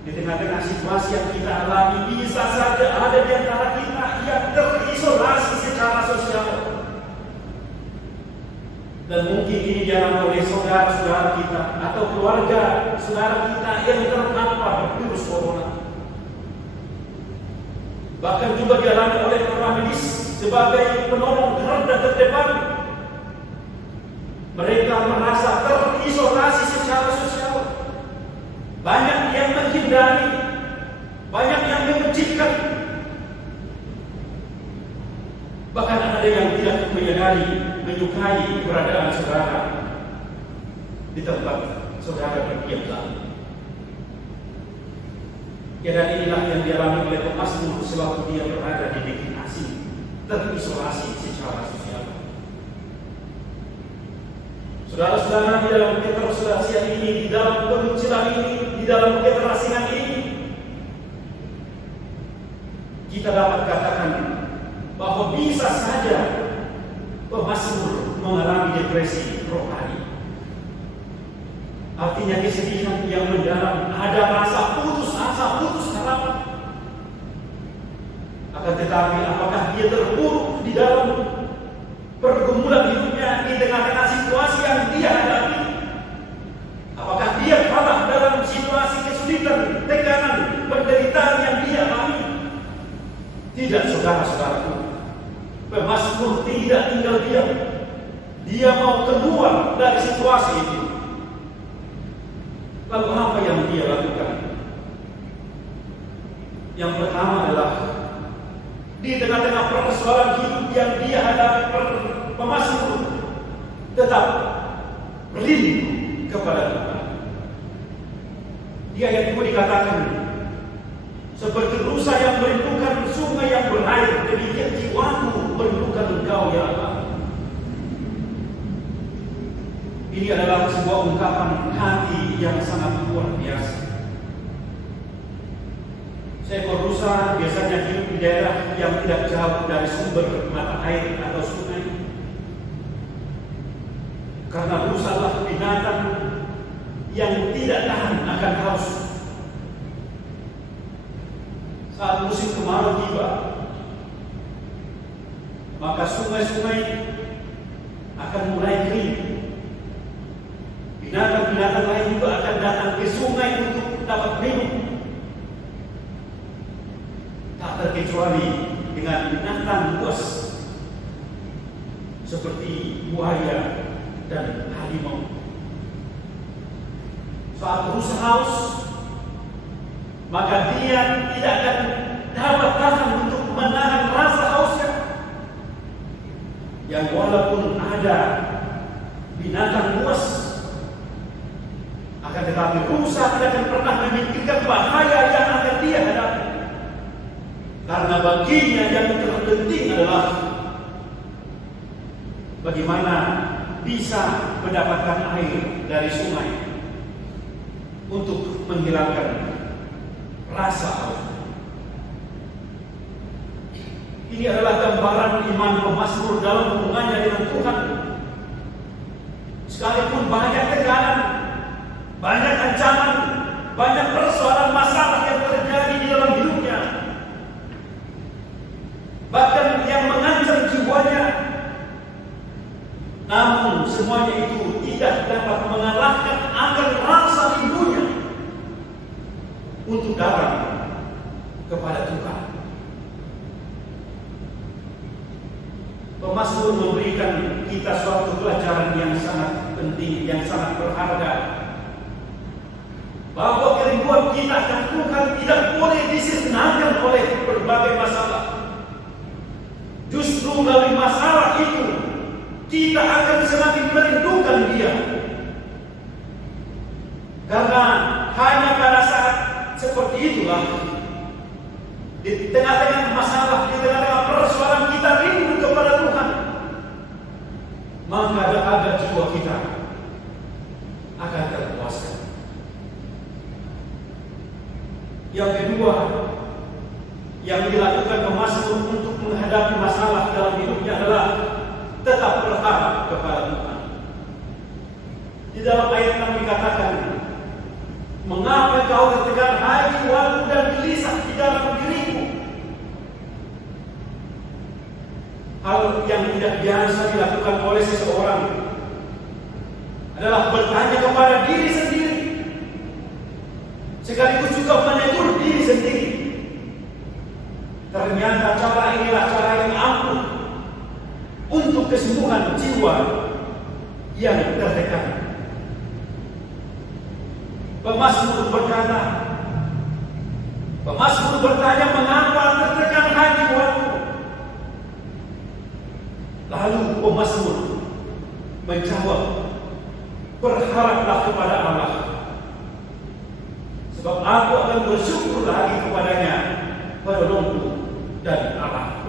di tengah-tengah situasi yang kita alami, bisa saja ada di antara kita yang terisolasi secara sosial. Dan mungkin ini dialami oleh saudara-saudara kita atau keluarga saudara kita yang terpapar virus corona. Bahkan juga dialami oleh para medis sebagai penolong garda terdepan. Mereka merasa terisolasi secara sosial. Banyak yang menghindari, banyak yang membenci, bahkan ada yang tidak menyukai keberadaan saudara di tempat saudara berdiam. Ya, dan inilah yang dialami oleh pemazmur sewaktu dia berada di negeri asing, terisolasi secara sosial. Saudara-saudara, di dalam ketersolasian ini, di dalam pengucilan ini, di dalam keterasingan ini, kita dapat katakan bahwa bisa saja pemazmur mengalami depresi rohani. Artinya kesedihan yang mendalam, ada rasa putus asa, putus harapan. Akan tetapi apakah dia terpuruk di dalam pergumulan hidupnya di tengah-tengah situasi yang dia hadapi? Apakah dia kalah dalam situasi kesulitan, tekanan, penderitaan yang dia alami? Tidak, saudara-saudaraku. Pemazmur tidak tinggal diam. Dia mau keluar dari situasi itu. Lalu apa yang dia lakukan? Yang pertama adalah di tengah-tengah persoalan hidup yang dia hadapi, pemazmur tetap berlindung kepada Tuhan. Di ayat 2 dikatakan, seperti rusa yang merindukan sungai yang berair, demikian jiwaku merindukan Engkau ya Allah. Ini adalah sebuah ungkapan hati yang sangat luar biasa. Seekor rusa biasanya hidup di daerah yang tidak jauh dari sumber mata air atau sungai. Karena rusa adalah binatang yang tidak tahan akan haus. Saat musim kemarau tiba, maka sungai-sungai akan mulai kering. Binatang-binatang lain juga akan datang ke sungai untuk dapat minum. Tak terkecuali dengan binatang buas seperti buaya dan harimau. Saat rusa haus, maka dia tidak akan dapat tahan untuk menahan rasa hausnya. Yang walaupun ada binatang buas, akan tetapi rusa tidak akan pernah memikirkan bahaya yang akan dia hadapi. Karena baginya yang terpenting adalah bagaimana bisa mendapatkan air dari sungai untuk menghilangkan rasa haus. Ini adalah gambaran iman pemazmur dalam hubungannya dengan Tuhan. Sekalipun banyak tekanan, banyak ancaman, banyak persoalan masalah yang terjadi di dalam hidupnya, bahkan yang mengancam jiwanya, namun semuanya itu tidak dapat mengalahkan akan rasa rindunya untuk datang kepada Tuhan. Pemazmur memberikan kita suatu pelajaran yang sangat penting, yang sangat berharga, bahwa kerinduan kita akan Tuhan tidak boleh disenangkan oleh berbagai masalah. Justru melalui masalah itu kita akan semakin merindukan Dia. Karena hanya pada saat seperti itulah, di tengah-tengah masalah, di tengah-tengah persoalan kita rindu kepada Tuhan, maka ada jiwa kita akan terpuaskan. Yang kedua, yang dilakukan pemazmur untuk menghadapi masalah dalam hidupnya adalah tetap berharap kepada Tuhan. Di dalam ayat 6 dikatakan, mengapa kau tertekan hai jiwaku dan gelisah di dalam diriku? Hal yang tidak biasa dilakukan oleh seseorang adalah bertanya kepada diri sendiri, sekaligus juga menegur diri sendiri. Ternyata cara inilah cara yang ampuh untuk kesembuhan jiwa yang tertekan. Pemazmur bertanya, mengapa tertekan hai jiwaku? Lalu pemazmur menjawab, berharaplah kepada Allah, sebab aku akan bersyukur lagi kepadanya, penolongku dan Allah.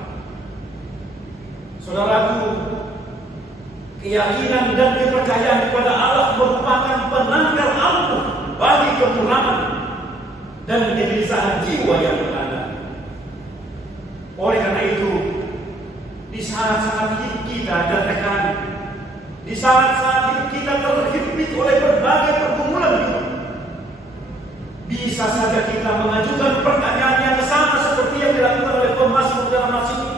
Saudaraku, keyakinan dan kepercayaan kepada Allah merupakan penangkal ampuh bagi kekurangan dan kegelisahan jiwa yang berada. Oleh karena itu, di saat-saat hidup kita tertekan, di saat-saat hidup kita terhimpit oleh berbagai pergumulan hidup, bisa saja kita mengajukan pertanyaan yang sama seperti yang dilakukan oleh pemazmur dalam ayat ini.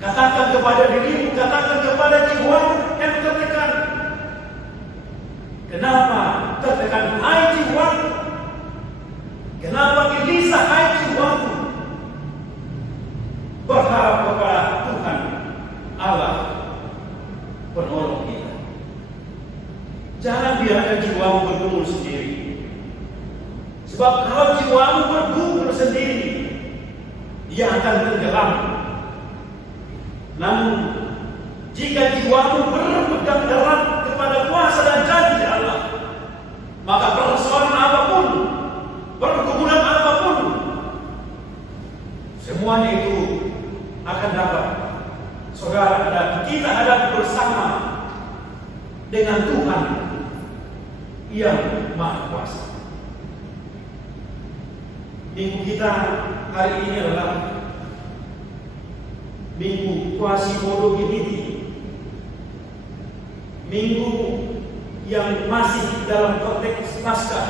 Katakan kepada dirimu, katakan kepada jiwamu yang tertekan, kenapa tertekan hai jiwaku? Kenapa gelisah hai jiwaku? Berharap kepada Tuhan Allah, penolong kita. Jangan biarkan jiwamu bergumul sendiri. Sebab kalau jiwamu bergumul sendiri, ia akan tenggelam. Namun, jika jiwamu berpegang erat kepada kuasa dan janji Allah, maka persoalan apapun, pergumulan apapun, semuanya itu akan dapat saudara dan kita hadapi bersama dengan Tuhan yang Maha Kuasa. Minggu kita hari ini adalah Minggu Quasimodo Divinity, minggu yang masih dalam konteks Paskah.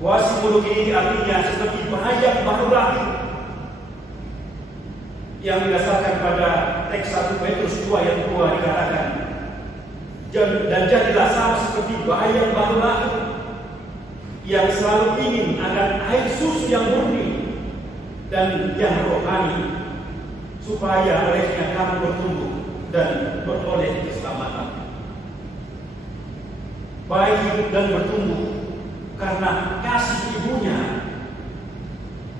Quasimodo Divinity artinya seperti penghayat baru lahir, yang didasarkan pada teks 1 Petrus 2 ayat 2 dikatakan, dan jadilah sama seperti bayi yang baru lahir, yang selalu ingin akan air susu yang murni dan yang rohani, supaya olehnya kamu bertumbuh dan beroleh keselamatan. Baik hidup dan bertumbuh karena kasih ibunya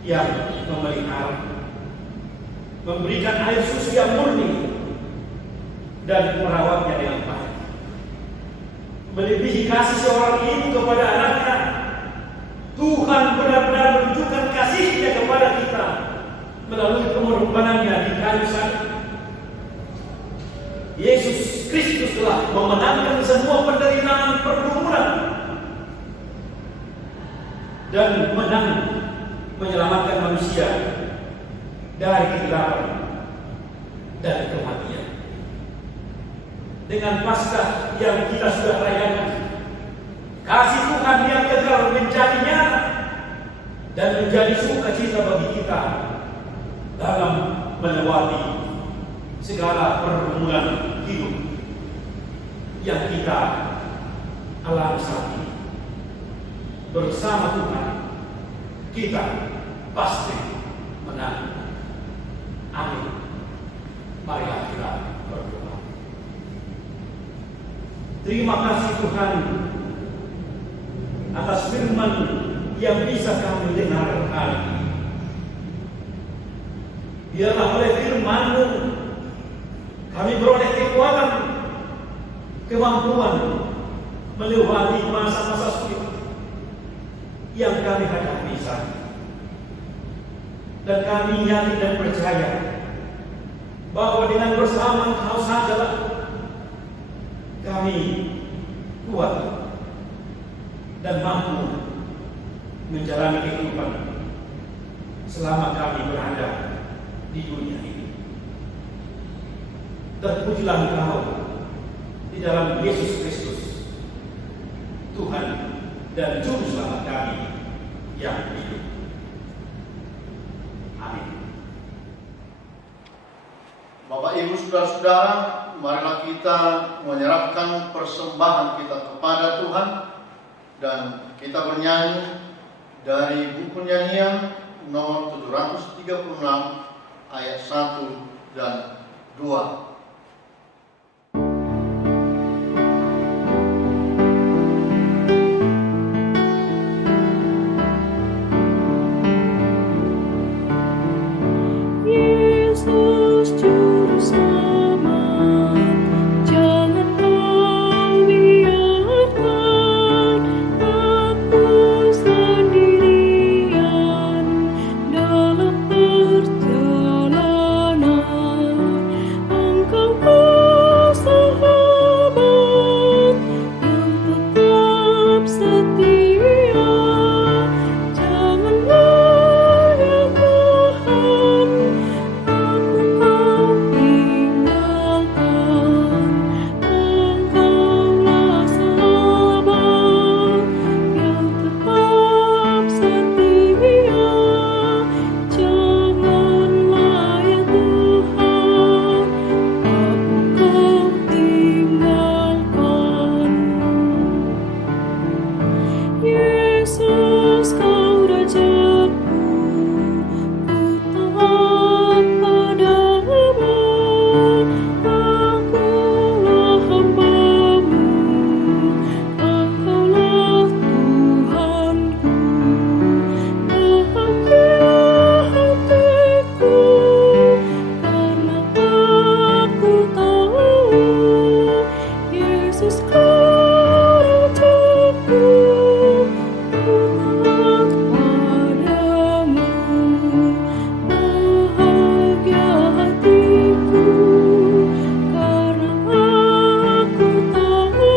yang memelihara, memberikan air susu yang murni dan merawatnya dengan baik. Melebihi kasih seorang ibu kepada anaknya, Tuhan benar-benar menunjukkan kasih-Nya kepada kita melalui pengorbanannya di kayu salib. Yesus Kristus telah memenangkan semua penderitaan pergumulan dan menang menyelamatkan manusia dari kegelapan dan kematian. Dengan Paskah yang kita sudah rayakan, kasih Tuhan yang kekal menjadi nyata dan menjadi sukacita bagi kita dalam melewati segala pergumulan hidup yang kita alami saat ini. Bersama Tuhan kita pasti menang. Amin. Marilah kita berdoa. Terima kasih Tuhan atas firman yang bisa kami dengar hari ini. Biarlah oleh firman-Mu kami beroleh kekuatan, kemampuan melewati masa-masa sulit, kami hadapi saat ini. Dan kami yakin dan percaya bahwa dengan bersama Engkau sajalah kami kuat dan mampu menjalani kehidupan selama kami berada di dunia ini. Terpujilah Engkau di dalam Yesus Kristus, Tuhan dan Juru Selamat kami yang hidup. Amin. Bapak, Ibu, Saudara-saudara, marilah kita menyerahkan persembahan kita kepada Tuhan dan kita bernyanyi dari buku nyanyian nomor 736 ayat 1 dan 2. Yesus Juru Selamat, jangan kau biarkan aku sendirian dalam perjalanan. Engkau sahabat yang tetap setia, janganlah ya Tuhan aku kau tinggalkan. Engkaulah sahabat yang tetap setia, janganlah ya Tuhan aku kau tinggalkan. Yesus kau Rajaku, ku taat padamu. Akulah hamba-Mu, Engkaulah Tuhanku. Bahagia hatiku karena aku tahu Yesus kau Rajaku, ku taat padamu. Bahagia hatiku karena aku tahu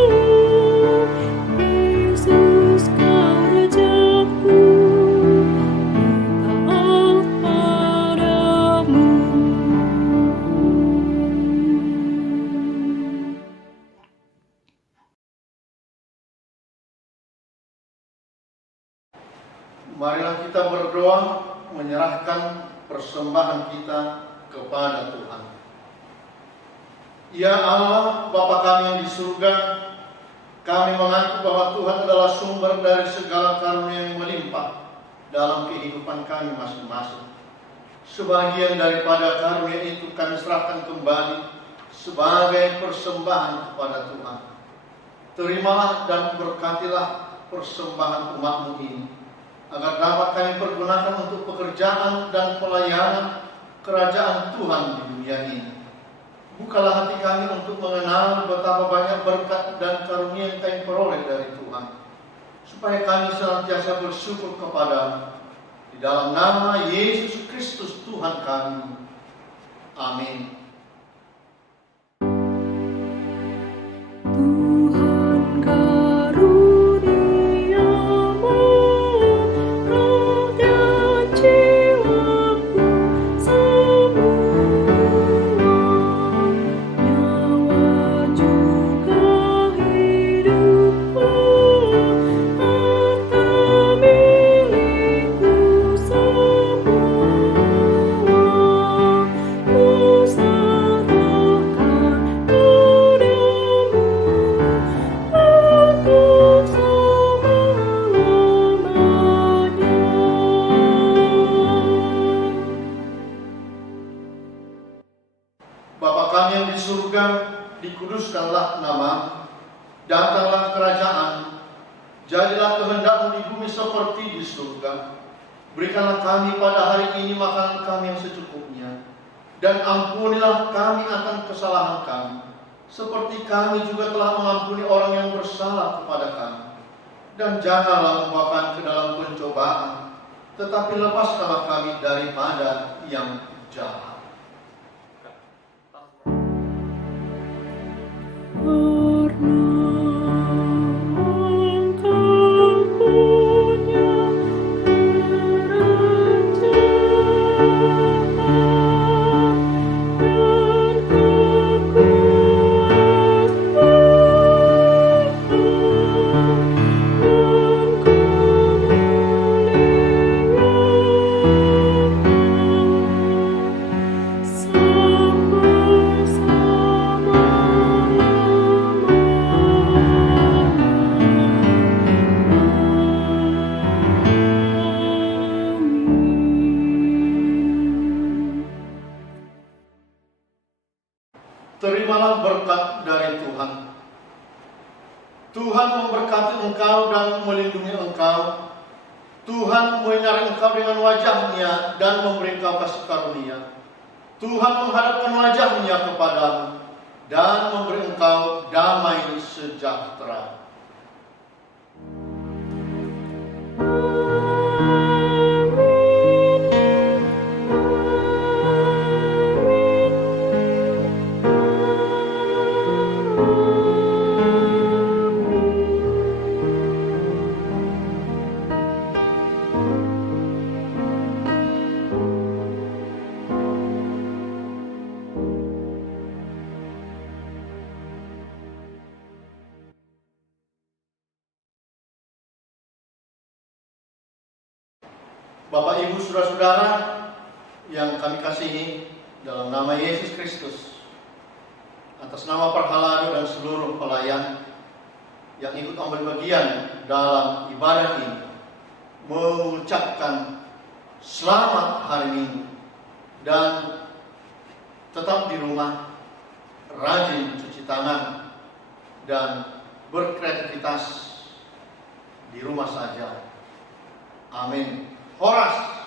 Yesus kau Rajaku, ku taat padamu. Marilah kita berdoa menyerahkan persembahan kita kepada Tuhan. Ya Allah, Bapa kami yang di surga, kami mengaku bahwa Tuhan adalah sumber dari segala karunia yang melimpah dalam kehidupan kami masing-masing. Sebagian daripada karunia itu kami serahkan kembali sebagai persembahan kepada Tuhan. Terimalah dan berkatilah persembahan umat-Mu ini, agar dapat kami pergunakan untuk pekerjaan dan pelayanan kerajaan Tuhan di dunia ini. Bukalah hati kami untuk mengenal betapa banyak berkat dan karunia yang kami peroleh dari Tuhan, supaya kami senantiasa bersyukur kepada-Mu. Di dalam nama Yesus Kristus Tuhan kami. Amin. Tuhan karuniamu, roh dan jiwaku semua, nyawa juga hidupku, harta milikku semua, ku serahkan padamu, aku selama-lamanya. Bapa kami yang di surga, dikuduskanlah nama-Mu, datanglah kerajaan, jadilah kehendak-Mu di bumi seperti di surga. Berikanlah kami pada hari ini makanan kami yang secukupnya, dan ampunilah kami akan kesalahan kami, seperti kami juga telah mengampuni orang yang bersalah kepada kami. dan janganlah membawa kami ke dalam pencobaan, tetapi lepaskanlah kami daripada yang jahat. Terimalah berkat dari Tuhan. Tuhan memberkati engkau dan melindungi engkau. Tuhan menyinari engkau dengan wajah-Nya dan memberi engkau kasih karunia. Tuhan menghadapkan wajah-Nya kepadamu dan memberi engkau damai sejahtera. Bapak, Ibu, Saudara-saudara yang kami kasihi, dalam nama Yesus Kristus, atas nama Perhalado dan seluruh pelayan yang ikut ambil bagian dalam ibadah ini, mengucapkan selamat hari Minggu dan tetap di rumah, rajin cuci tangan dan berkreativitas di rumah saja. Amin. Horas.